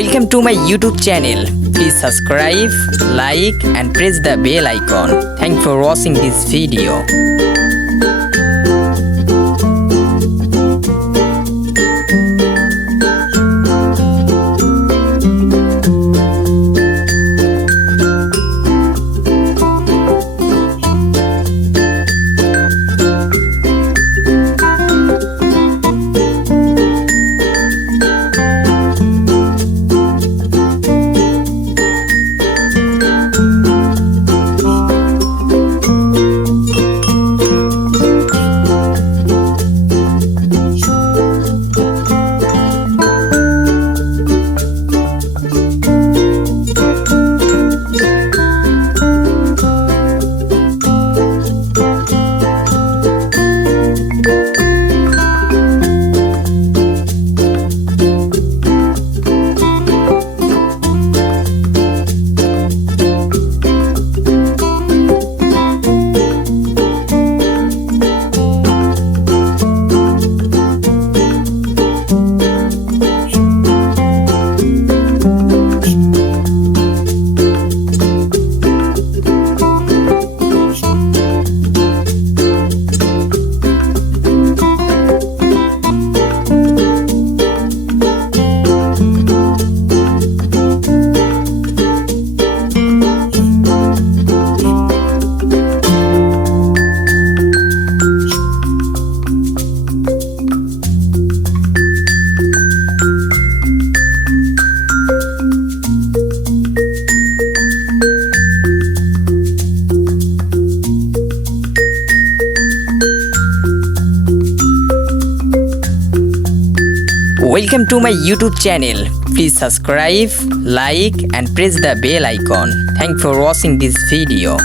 Welcome to my YouTube channel. Please subscribe, like and press the bell icon. Thanks for watching this video. Welcome to my YouTube channel. Please subscribe, like and press the bell icon. Thanks for watching this video.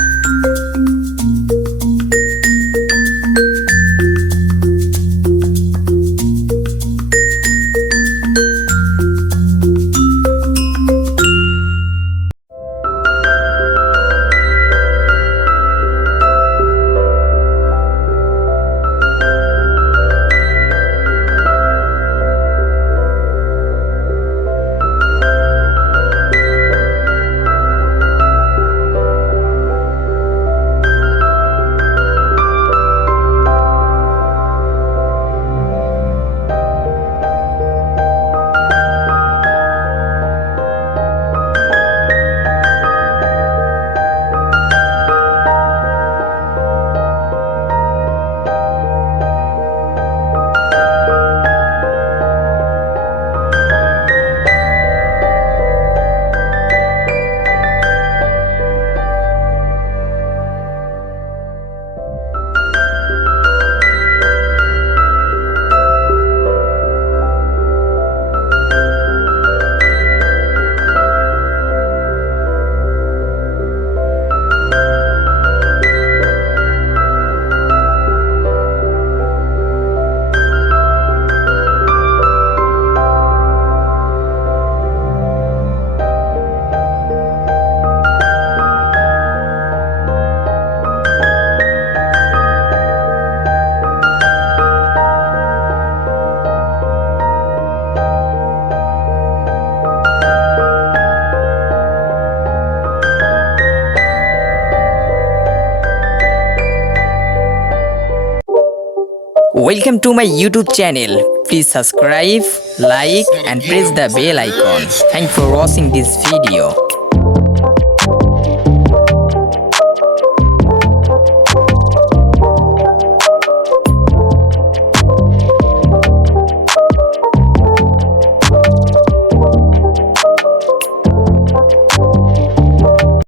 Welcome to my YouTube channel. Please subscribe, like and press the bell icon. Thanks for watching this video.